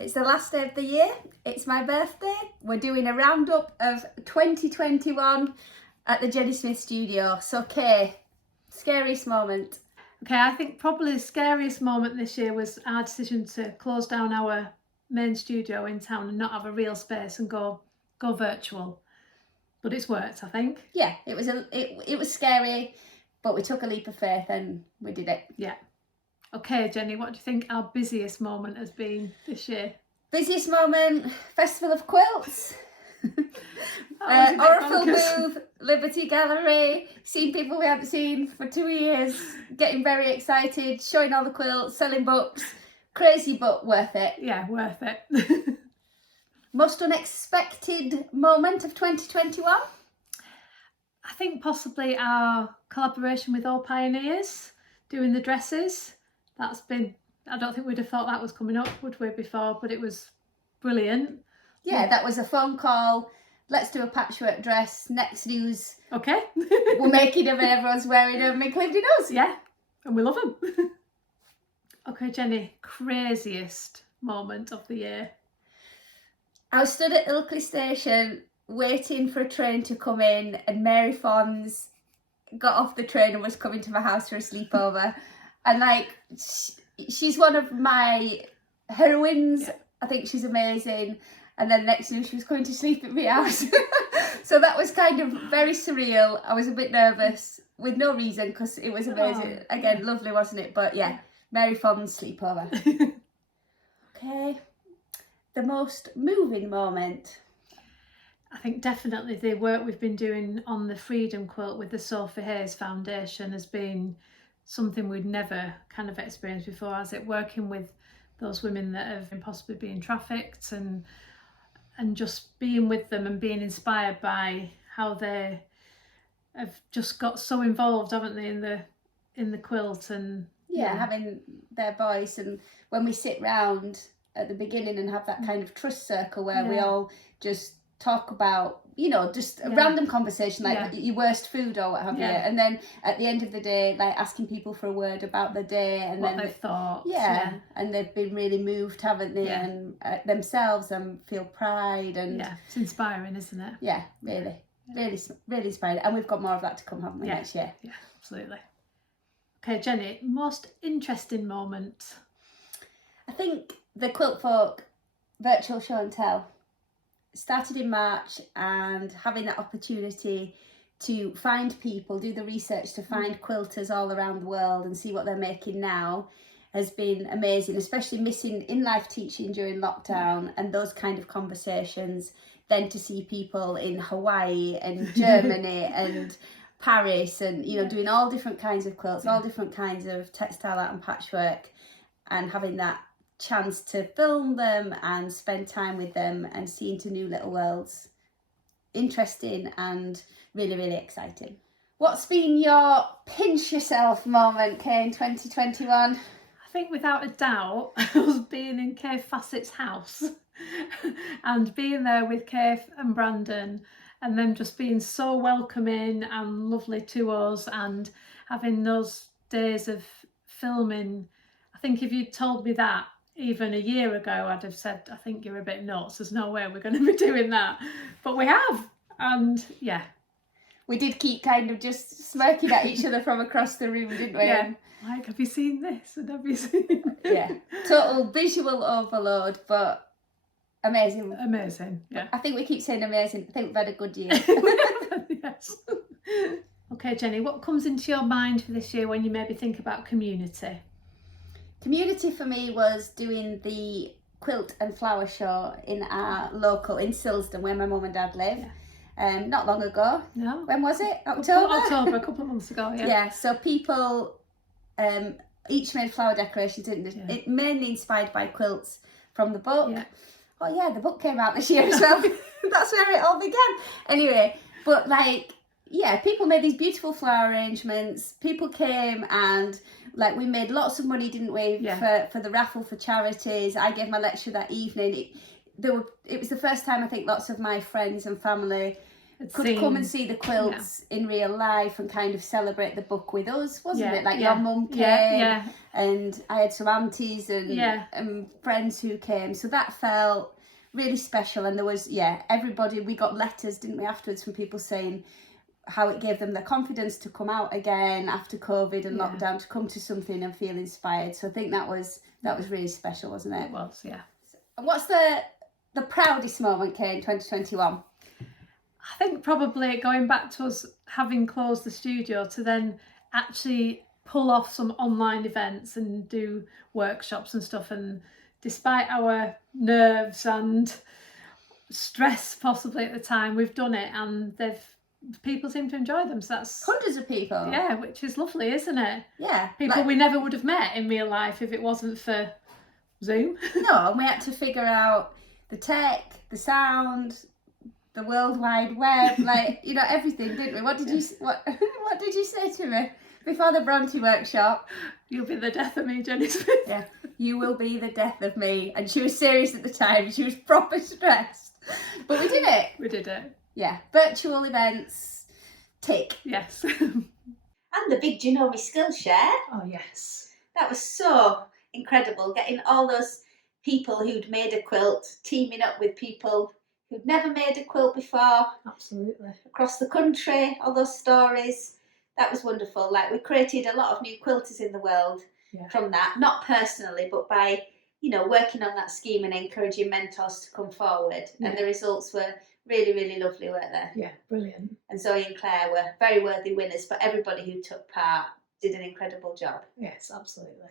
It's the last day of the year. It's my birthday. We're doing a roundup of 2021 at the Jenny Smith studio. So, Kay, scariest moment? Okay, I think probably the scariest moment this year was our decision to close down our main studio in town and not have a real space and go virtual. But it's worked, I think. Yeah, it was scary, but we took a leap of faith and we did it. Yeah. Okay, Jenny, what do you think our busiest moment has been this year? Busiest moment, Festival of Quilts. Oracle Move, Liberty Gallery, seeing people we haven't seen for 2 years, getting very excited, showing all the quilts, selling books. Crazy but worth it. Yeah, worth it. Most unexpected moment of 2021? I think possibly our collaboration with All Pioneers, doing the dresses. That's been, I don't think we'd have thought that was coming up, would we, before, but it was brilliant. Yeah, that was a phone call. Let's do a patchwork dress. Next news. Okay. We're making them and everyone's wearing them, including us. Yeah, and we love them. Okay, Jenny, craziest moment of the year? I was stood at Ilkley Station waiting for a train to come in, and Mary Fons got off the train and was coming to my house for a sleepover. And like, she's one of my heroines. Yeah. I think she's amazing. And then next news, she was coming to sleep at my house. So that was kind of very surreal. I was a bit nervous with no reason because it was amazing. Oh, again, lovely, wasn't it? But yeah, Mary Fons sleepover. Okay. The most moving moment? I think definitely the work we've been doing on the Freedom quilt with the Sophie Hayes Foundation has been something we'd never kind of experienced before, has it? Working with those women that have possibly been trafficked and just being with them and being inspired by how they have just got so involved, haven't they, in the quilt and having their voice. And when we sit round at the beginning and have that kind of trust circle where we all just talk about, just a random conversation like your worst food or what have you, and then at the end of the day, like asking people for a word about the day and what then they've thought, and they've been really moved, haven't they, and themselves and feel pride, and it's inspiring, isn't it? Really inspiring. And we've got more of that to come, haven't we, next year? Yeah, absolutely. Okay, Jenny, most interesting moment? I think the Quilt Folk virtual show and tell started in March, and having that opportunity to find people, do the research to find quilters all around the world and see what they're making now has been amazing, especially missing in-life teaching during lockdown and those kind of conversations. Then to see people in Hawaii and Germany and Paris and, doing all different kinds of quilts, all different kinds of textile art and patchwork, and having that chance to film them and spend time with them and see into new little worlds. Interesting and really, really exciting. What's been your pinch yourself moment, Kay, in 2021? I think without a doubt, was being in Kay Fassett's house and being there with Kay and Brandon and them just being so welcoming and lovely to us and having those days of filming. I think if you'd told me that even a year ago, I'd have said, I think you're a bit nuts, there's no way we're going to be doing that. But we have, and we did keep kind of just smirking at each other from across the room, didn't we? Yeah, like, have you seen this and have you seen total visual overload, but amazing. Yeah, I think we keep saying amazing. I think we've had a good year. Yes. Okay, Jenny, what comes into your mind for this year when you maybe think about community? Community for me was doing the quilt and flower show in our local, in Silsden, where my mum and dad live. Not long ago. No. When was it? October, a couple of months ago, so people each made flower decorations, it mainly inspired by quilts from the book. The book came out this year as well. That's where it all began. Anyway, but people made these beautiful flower arrangements. People came and we made lots of money, didn't we, for the raffle for charities. I gave my lecture that evening. It was the first time I think lots of my friends and family could come and see the quilts in real life and kind of celebrate the book with us, wasn't it? Like your mum came, and I had some aunties and friends who came, so that felt really special. And there was everybody, we got letters, didn't we, afterwards, from people saying how it gave them the confidence to come out again after COVID and lockdown, to come to something and feel inspired. So I think that was really special, wasn't it? It was, yeah. And what's the proudest moment, Kate, in 2021? I think probably going back to us having closed the studio to then actually pull off some online events and do workshops and stuff. And despite our nerves and stress possibly at the time, we've done it, and people seem to enjoy them. So that's hundreds of people. Yeah, which is lovely, isn't it? Yeah. People we never would have met in real life if it wasn't for Zoom. No, and we had to figure out the tech, the sound, the World Wide Web, everything, didn't we? What did you say to me before the Bronte workshop? You'll be the death of me, Jenny Smith. Yeah, you will be the death of me. And she was serious at the time. She was proper stressed. But we did it. We did it. Yeah, virtual events, tick. Yes. And the big Do You Know Me Skillshare. Oh, yes. That was so incredible, getting all those people who'd made a quilt, teaming up with people who'd never made a quilt before. Absolutely. Across the country, all those stories. That was wonderful. We created a lot of new quilters in the world from that, not personally, but by, working on that scheme and encouraging mentors to come forward. Yeah. And the results were really, really lovely, weren't they? Yeah, brilliant. And Zoe and Claire were very worthy winners, but everybody who took part did an incredible job. Yes, absolutely.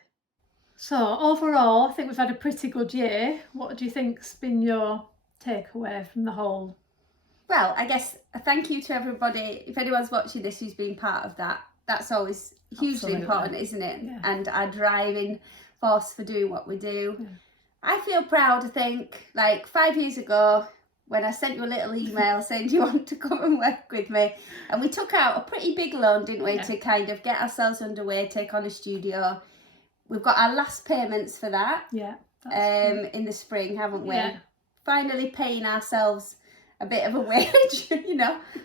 So overall, I think we've had a pretty good year. What do you think's been your takeaway from the whole? Well, I guess a thank you to everybody. If anyone's watching this who's been part of that, that's always hugely important, isn't it? Yeah. And our driving force for doing what we do. Yeah. I feel proud, I think, 5 years ago, when I sent you a little email saying, do you want to come and work with me? And we took out a pretty big loan, didn't we, to kind of get ourselves underway, take on a studio. We've got our last payments for that in the spring, haven't we? Yeah. Finally paying ourselves a bit of a wage,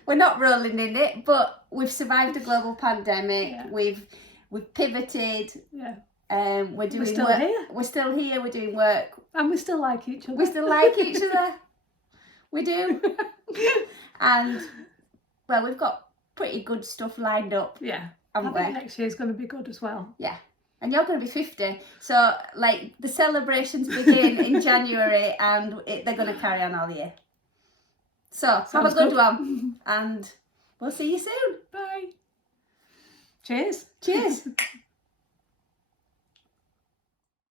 We're not rolling in it, but we've survived a global pandemic. Yeah. We've pivoted. Yeah. We're still work. Here. We're still here. We're doing work. And we still like each other. We still like each other. We do. And, well, we've got pretty good stuff lined up. Yeah. I think next year's going to be good as well. Yeah. And you're going to be 50. So, the celebrations begin in January, and they're going to carry on all year. So, have a good one. And we'll see you soon. Bye. Cheers. Cheers.